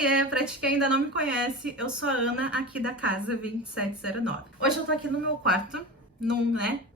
Oiê, pra ti que ainda não me conhece, eu sou a Ana, aqui da Casa 2709. Hoje eu tô aqui no meu quarto,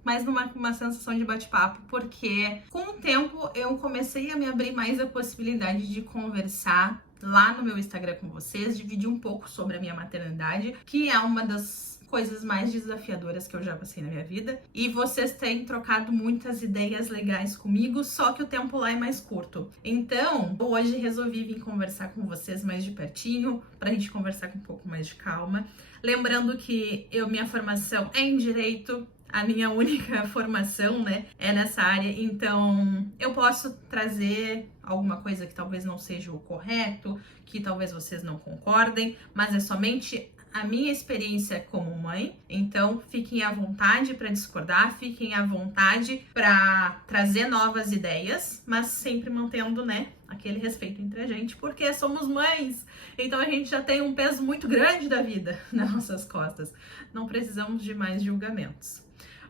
mais numa sensação de bate-papo, porque com o tempo eu comecei a me abrir mais a possibilidade de conversar lá no meu Instagram com vocês, dividir um pouco sobre a minha maternidade, que é uma das coisas mais desafiadoras que eu já passei na minha vida, e vocês têm trocado muitas ideias legais comigo, só que o tempo lá é mais curto. Então, hoje resolvi vir conversar com vocês mais de pertinho, pra gente conversar com um pouco mais de calma. Lembrando que minha formação é em Direito, a minha única formação, é nessa área, então eu posso trazer alguma coisa que talvez não seja o correto, que talvez vocês não concordem, mas é somente a minha experiência como mãe, então fiquem à vontade para discordar, fiquem à vontade para trazer novas ideias, mas sempre mantendo, aquele respeito entre a gente, porque somos mães, então a gente já tem um peso muito grande da vida nas nossas costas, não precisamos de mais julgamentos.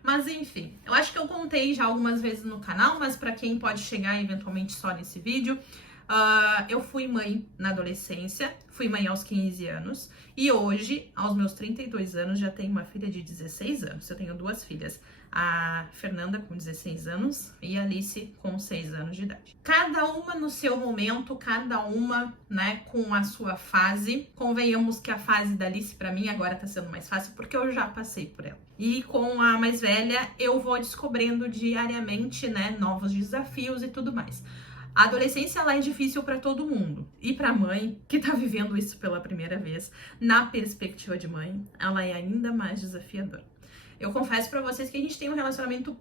Mas enfim, eu acho que eu contei já algumas vezes no canal, mas para quem pode chegar eventualmente só nesse vídeo, eu fui mãe na adolescência, fui mãe aos 15 anos e hoje, aos meus 32 anos, já tenho uma filha de 16 anos. Eu tenho duas filhas, a Fernanda com 16 anos e a Alice com 6 anos de idade. Cada uma no seu momento, cada uma, com a sua fase. Convenhamos que a fase da Alice para mim agora tá sendo mais fácil porque eu já passei por ela. E com a mais velha eu vou descobrindo diariamente, novos desafios e tudo mais. A adolescência ela é difícil para todo mundo. E para a mãe, que tá vivendo isso pela primeira vez, na perspectiva de mãe, ela é ainda mais desafiadora. Eu confesso para vocês que a gente tem um relacionamento,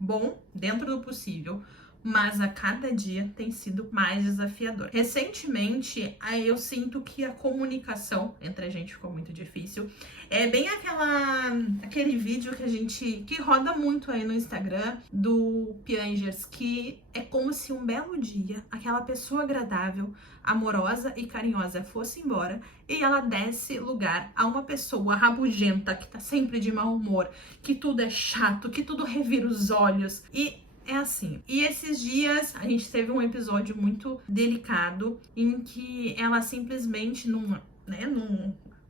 bom, dentro do possível, mas a cada dia tem sido mais desafiador. Recentemente, eu sinto que a comunicação entre a gente ficou muito difícil. É bem aquele vídeo que roda muito aí no Instagram do Piangers, que é como se um belo dia aquela pessoa agradável, amorosa e carinhosa fosse embora e ela desse lugar a uma pessoa rabugenta que tá sempre de mau humor, que tudo é chato, que tudo revira os olhos e é assim. E esses dias a gente teve um episódio muito delicado em que ela simplesmente num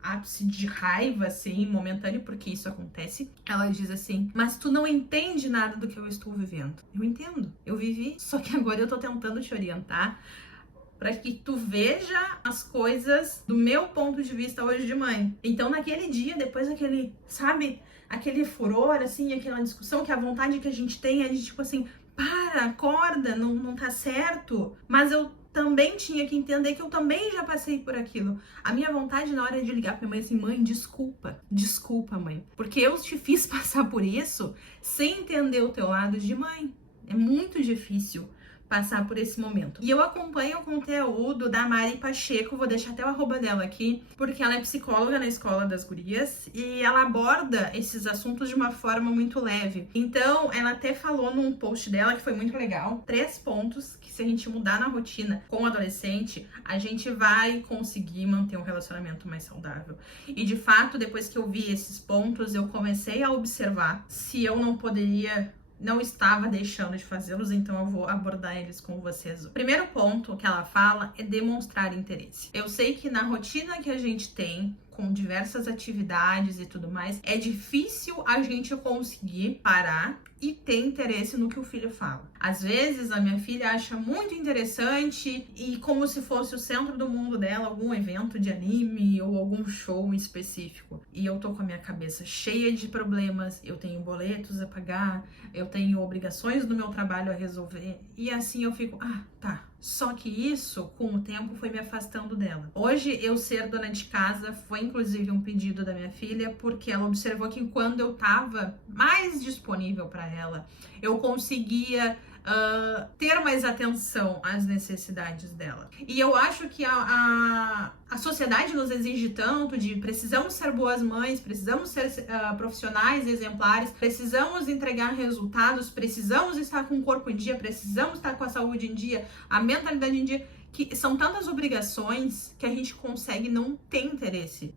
ápice de raiva, assim, momentâneo, porque isso acontece, ela diz assim: mas tu não entende nada do que eu estou vivendo. Eu entendo, eu vivi, só que agora eu tô tentando te orientar para que tu veja as coisas do meu ponto de vista hoje de mãe. Então naquele dia, depois daquele, aquele furor, assim, aquela discussão, que a vontade que a gente tem é de tipo assim, acorda, não tá certo. Mas eu também tinha que entender que eu também já passei por aquilo. A minha vontade na hora de ligar pra minha mãe assim: mãe, desculpa mãe, porque eu te fiz passar por isso sem entender o teu lado de mãe. É muito difícil passar por esse momento. E eu acompanho o conteúdo da Mari Pacheco, vou deixar até o arroba dela aqui, porque ela é psicóloga na Escola das Gurias e ela aborda esses assuntos de uma forma muito leve. Então, ela até falou num post dela, que foi muito legal, 3 pontos que se a gente mudar na rotina com o adolescente, a gente vai conseguir manter um relacionamento mais saudável. E de fato, depois que eu vi esses pontos, eu comecei a observar se eu não estava deixando de fazê-los, então eu vou abordar eles com vocês. O primeiro ponto que ela fala é demonstrar interesse. Eu sei que na rotina que a gente tem, com diversas atividades e tudo mais, é difícil a gente conseguir parar e ter interesse no que o filho fala. Às vezes a minha filha acha muito interessante e como se fosse o centro do mundo dela, algum evento de anime ou algum show específico. E eu tô com a minha cabeça cheia de problemas, eu tenho boletos a pagar, eu tenho obrigações do meu trabalho a resolver. E assim eu fico, tá. Só que isso, com o tempo, foi me afastando dela. Hoje, eu ser dona de casa foi inclusive um pedido da minha filha, porque ela observou que quando eu tava mais disponível para ela, eu conseguia ter mais atenção às necessidades dela. E eu acho que a sociedade nos exige tanto de precisamos ser boas mães, precisamos ser profissionais exemplares, precisamos entregar resultados, precisamos estar com o corpo em dia, precisamos estar com a saúde em dia, a mentalidade em dia, que são tantas obrigações que a gente consegue não ter interesse,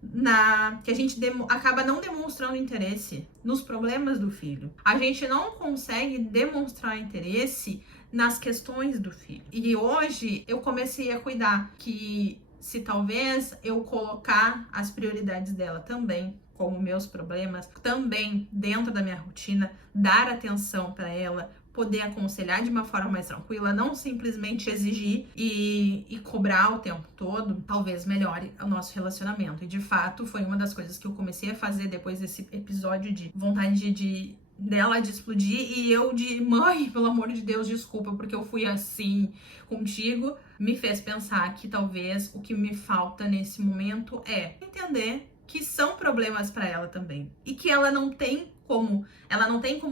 que a gente acaba não demonstrando interesse nos problemas do filho. A gente não consegue demonstrar interesse nas questões do filho. E hoje eu comecei a cuidar que se talvez eu colocar as prioridades dela também, como meus problemas, também dentro da minha rotina, dar atenção para ela, poder aconselhar de uma forma mais tranquila, não simplesmente exigir e cobrar o tempo todo, talvez melhore o nosso relacionamento. E de fato, foi uma das coisas que eu comecei a fazer depois desse episódio de vontade dela de explodir e eu de mãe, pelo amor de Deus, desculpa, porque eu fui assim contigo, me fez pensar que talvez o que me falta nesse momento é entender que são problemas para ela também e que ela não tem como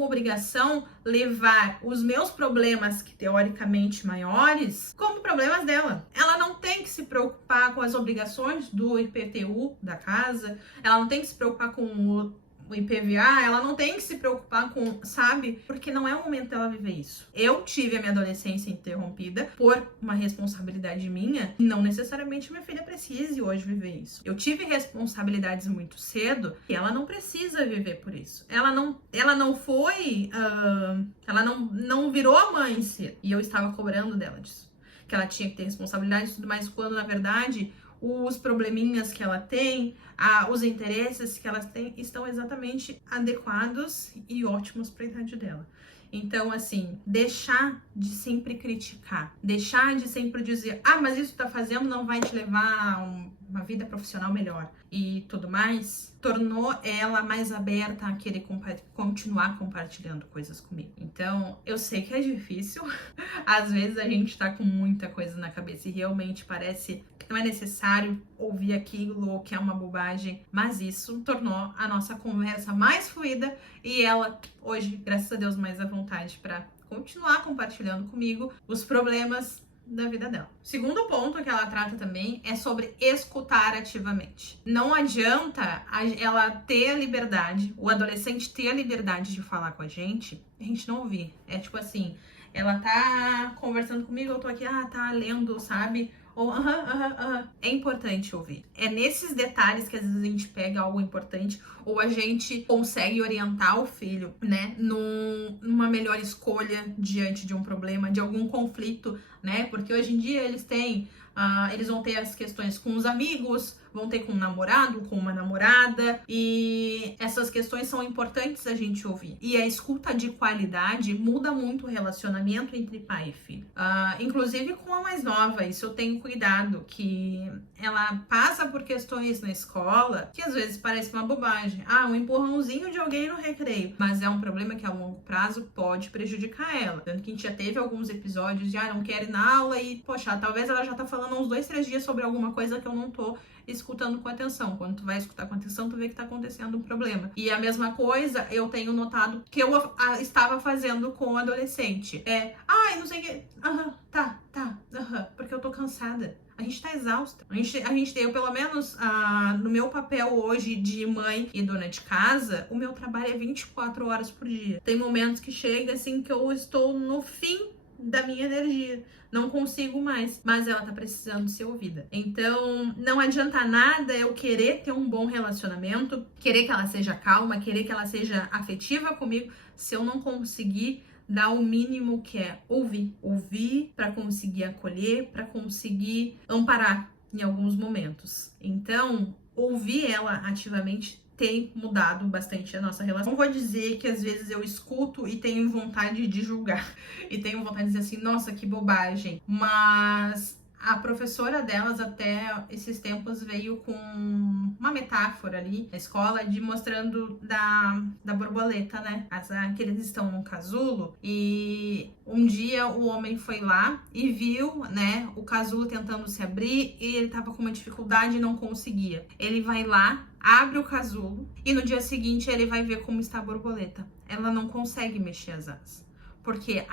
obrigação levar os meus problemas, que teoricamente maiores, como problemas dela. Ela não tem que se preocupar com as obrigações do IPTU da casa, ela não tem que se preocupar com o IPVA, ela não tem que se preocupar com, sabe? Porque não é o momento dela viver isso. Eu tive a minha adolescência interrompida por uma responsabilidade minha, e não necessariamente minha filha precise hoje viver isso. Eu tive responsabilidades muito cedo e ela não precisa viver por isso. Ela não foi, ela não virou mãe cedo. E eu estava cobrando dela disso. Que ela tinha que ter responsabilidade e tudo mais, quando na verdade os probleminhas que ela tem, os interesses que ela tem estão exatamente adequados e ótimos para a idade dela. Então, assim, deixar de sempre criticar, deixar de sempre dizer, mas isso tá fazendo não vai te levar a uma vida profissional melhor e tudo mais, tornou ela mais aberta a querer continuar compartilhando coisas comigo. Então, eu sei que é difícil, às vezes a gente tá com muita coisa na cabeça e realmente parece que não é necessário ouvir aquilo ou que é uma bobagem, mas isso tornou a nossa conversa mais fluida e ela, hoje, graças a Deus, mais à vontade para continuar compartilhando comigo os problemas da vida dela. O segundo ponto que ela trata também é sobre escutar ativamente. Não adianta ela ter a liberdade, o adolescente ter a liberdade de falar com a gente não ouvir. É tipo assim, ela tá conversando comigo, eu tô aqui, tá lendo, sabe? Ou é importante ouvir. É nesses detalhes que às vezes a gente pega algo importante ou a gente consegue orientar o filho, né, numa melhor escolha diante de um problema, de algum conflito, né? Porque hoje em dia eles vão ter as questões com os amigos, vão ter com um namorado, com uma namorada, e essas questões são importantes a gente ouvir. E a escuta de qualidade muda muito o relacionamento entre pai e filho. Inclusive com a mais nova, isso eu tenho cuidado, que ela passa por questões na escola que às vezes parece uma bobagem. Um empurrãozinho de alguém no recreio, mas é um problema que a longo prazo pode prejudicar ela. Tanto que a gente já teve alguns episódios de não quer ir na aula e, poxa, talvez ela já tá falando uns 2, 3 dias sobre alguma coisa que eu não tô escutando com atenção. Quando tu vai escutar com atenção, tu vê que tá acontecendo um problema. E a mesma coisa eu tenho notado que eu estava fazendo com o adolescente. Não sei o que. Porque eu tô cansada. A gente tá exausta. Eu, pelo menos, no meu papel hoje de mãe e dona de casa, o meu trabalho é 24 horas por dia. Tem momentos que chega, assim, que eu estou no fim da minha energia. Não consigo mais, mas ela tá precisando ser ouvida. Então, não adianta nada eu querer ter um bom relacionamento, querer que ela seja calma, querer que ela seja afetiva comigo, se eu não conseguir dar o mínimo que é ouvir para conseguir acolher, para conseguir amparar em alguns momentos. Então, ouvir ela ativamente tem mudado bastante a nossa relação. Não vou dizer que às vezes eu escuto e tenho vontade de julgar e tenho vontade de dizer assim, nossa, que bobagem, mas a professora delas até esses tempos veio com uma metáfora ali na escola de mostrando da borboleta, né? Que eles estão num casulo e um dia o homem foi lá e viu, né, o casulo tentando se abrir e ele tava com uma dificuldade e não conseguia. Ele vai lá, abre o casulo e no dia seguinte ele vai ver como está a borboleta. Ela não consegue mexer as asas, porque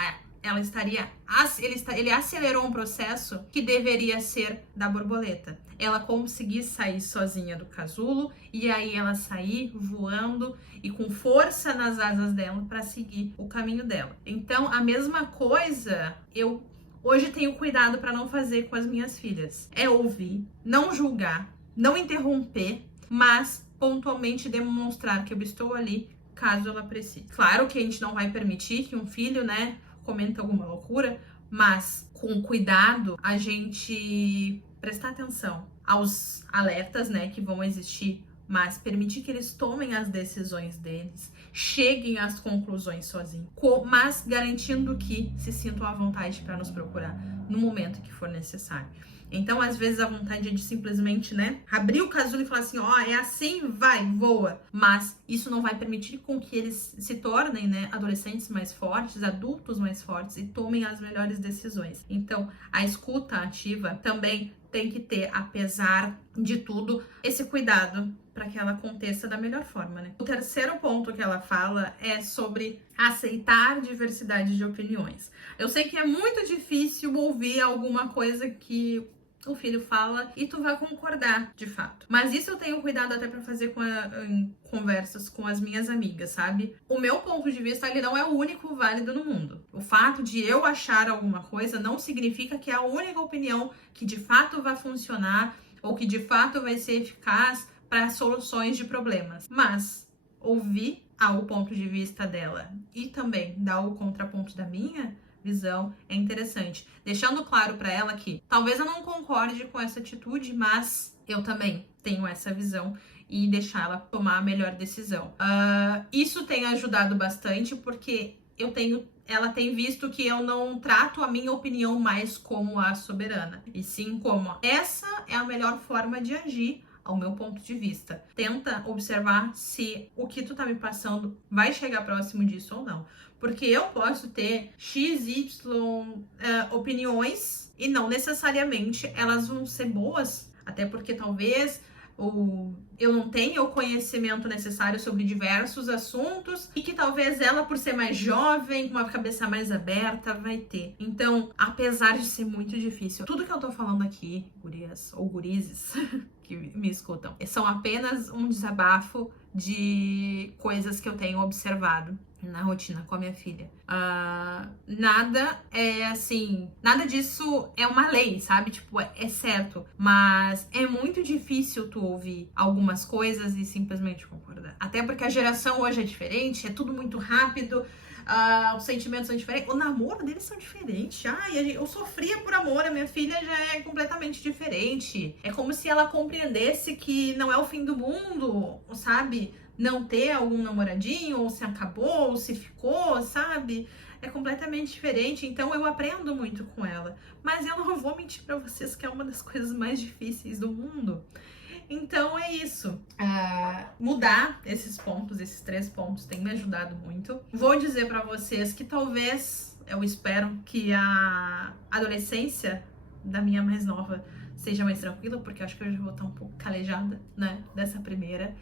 ele acelerou um processo que deveria ser da borboleta. Ela conseguir sair sozinha do casulo e aí ela sair voando e com força nas asas dela para seguir o caminho dela. Então, a mesma coisa eu hoje tenho cuidado para não fazer com as minhas filhas. É ouvir, não julgar, não interromper, mas pontualmente demonstrar que eu estou ali caso ela precise. Claro que a gente não vai permitir que um filho, né, comenta alguma loucura, mas com cuidado a gente prestar atenção aos alertas, né, que vão existir, mas permitir que eles tomem as decisões deles, cheguem às conclusões sozinhos, mas garantindo que se sintam à vontade para nos procurar no momento que for necessário. Então, às vezes, a vontade é de simplesmente, né, abrir o casulo e falar assim, ó, é assim, vai, voa. Mas isso não vai permitir com que eles se tornem, né, adolescentes mais fortes, adultos mais fortes e tomem as melhores decisões. Então, a escuta ativa também tem que ter, apesar de tudo, esse cuidado para que ela aconteça da melhor forma, né? O terceiro ponto que ela fala é sobre aceitar diversidade de opiniões. Eu sei que é muito difícil ouvir alguma coisa que o filho fala e tu vai concordar, de fato. Mas isso eu tenho cuidado até pra fazer em conversas com as minhas amigas, sabe? O meu ponto de vista, ele não é o único válido no mundo. O fato de eu achar alguma coisa não significa que é a única opinião que de fato vai funcionar ou que de fato vai ser eficaz para soluções de problemas. Mas ouvir o ponto de vista dela e também dar o contraponto da minha visão é interessante, deixando claro para ela que talvez eu não concorde com essa atitude, mas eu também tenho essa visão e deixar ela tomar a melhor decisão. Isso tem ajudado bastante porque ela tem visto que eu não trato a minha opinião mais como a soberana, e sim como essa é a melhor forma de agir ao meu ponto de vista. Tenta observar se o que tu tá me passando vai chegar próximo disso ou não. Porque eu posso ter XY opiniões e não necessariamente elas vão ser boas. Até porque talvez eu não tenha o conhecimento necessário sobre diversos assuntos e que talvez ela, por ser mais jovem, com uma cabeça mais aberta, vai ter. Então, apesar de ser muito difícil, tudo que eu tô falando aqui, gurias ou gurizes que me escutam, são apenas um desabafo de coisas que eu tenho observado na rotina com a minha filha. Nada é assim, nada disso é uma lei, sabe? Tipo, é certo. Mas é muito difícil tu ouvir algumas coisas e simplesmente concordar. Até porque a geração hoje é diferente, é tudo muito rápido. Os sentimentos são diferentes, o namoro deles são diferentes. Eu sofria por amor, a minha filha já é completamente diferente. É como se ela compreendesse que não é o fim do mundo, sabe? Não ter algum namoradinho, ou se acabou, ou se ficou, sabe? É completamente diferente, então eu aprendo muito com ela. Mas eu não vou mentir pra vocês que é uma das coisas mais difíceis do mundo. Então é isso. Mudar esses pontos, esses 3 pontos, tem me ajudado muito. Vou dizer pra vocês que talvez, eu espero que a adolescência da minha mais nova seja mais tranquila, porque acho que eu já vou estar um pouco calejada, né, dessa primeira.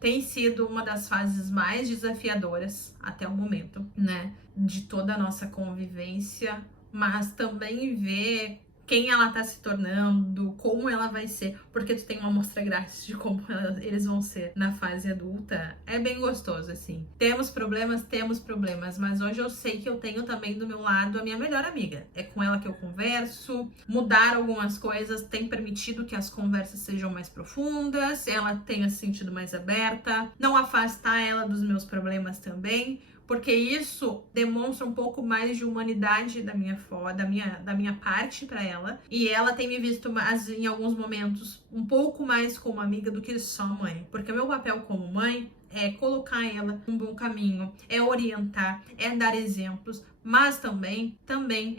Tem sido uma das fases mais desafiadoras até o momento, né, de toda a nossa convivência, mas também ver quem ela tá se tornando, como ela vai ser, porque tu tem uma amostra grátis de como eles vão ser na fase adulta. É bem gostoso, assim. Temos problemas, mas hoje eu sei que eu tenho também do meu lado a minha melhor amiga. É com ela que eu converso, mudar algumas coisas tem permitido que as conversas sejam mais profundas, ela tenha se sentido mais aberta, não afastar ela dos meus problemas também, porque isso demonstra um pouco mais de humanidade da minha parte para ela. E ela tem me visto em alguns momentos um pouco mais como amiga do que só mãe. Porque meu papel como mãe é colocar ela num bom caminho, é orientar, é dar exemplos, mas também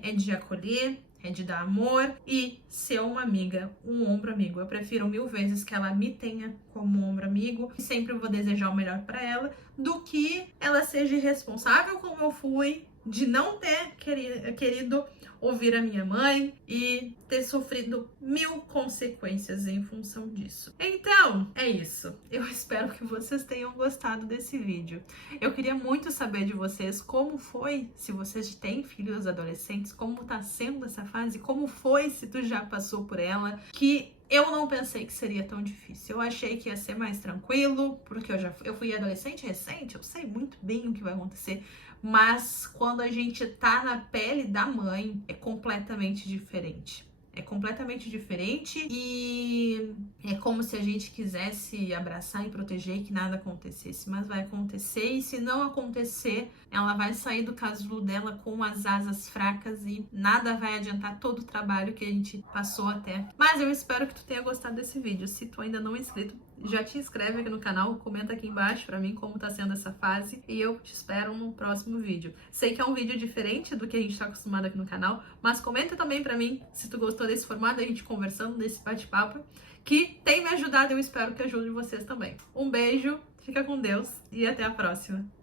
é de acolher, é de dar amor e ser uma amiga, um ombro amigo. Eu prefiro 1000 vezes que ela me tenha como um ombro amigo e sempre vou desejar o melhor para ela, do que ela seja irresponsável como eu fui de não ter querido ouvir a minha mãe e ter sofrido 1000 consequências em função disso. Então, é isso. Eu espero que vocês tenham gostado desse vídeo. Eu queria muito saber de vocês como foi, se vocês têm filhos adolescentes, como tá sendo essa fase, como foi se tu já passou por ela, que eu não pensei que seria tão difícil. Eu achei que ia ser mais tranquilo, porque eu fui adolescente recente, eu sei muito bem o que vai acontecer. Mas quando a gente tá na pele da mãe, é completamente diferente. É completamente diferente e é como se a gente quisesse abraçar e proteger e que nada acontecesse, mas vai acontecer, e se não acontecer, ela vai sair do casulo dela com as asas fracas e nada vai adiantar todo o trabalho que a gente passou até. Mas eu espero que tu tenha gostado desse vídeo. Se tu ainda não é inscrito, já te inscreve aqui no canal, comenta aqui embaixo pra mim como tá sendo essa fase e eu te espero no próximo vídeo. Sei que é um vídeo diferente do que a gente tá acostumado aqui no canal, mas comenta também pra mim se tu gostou desse formato, a gente conversando, desse bate-papo, que tem me ajudado e eu espero que ajude vocês também. Um beijo, fica com Deus e até a próxima!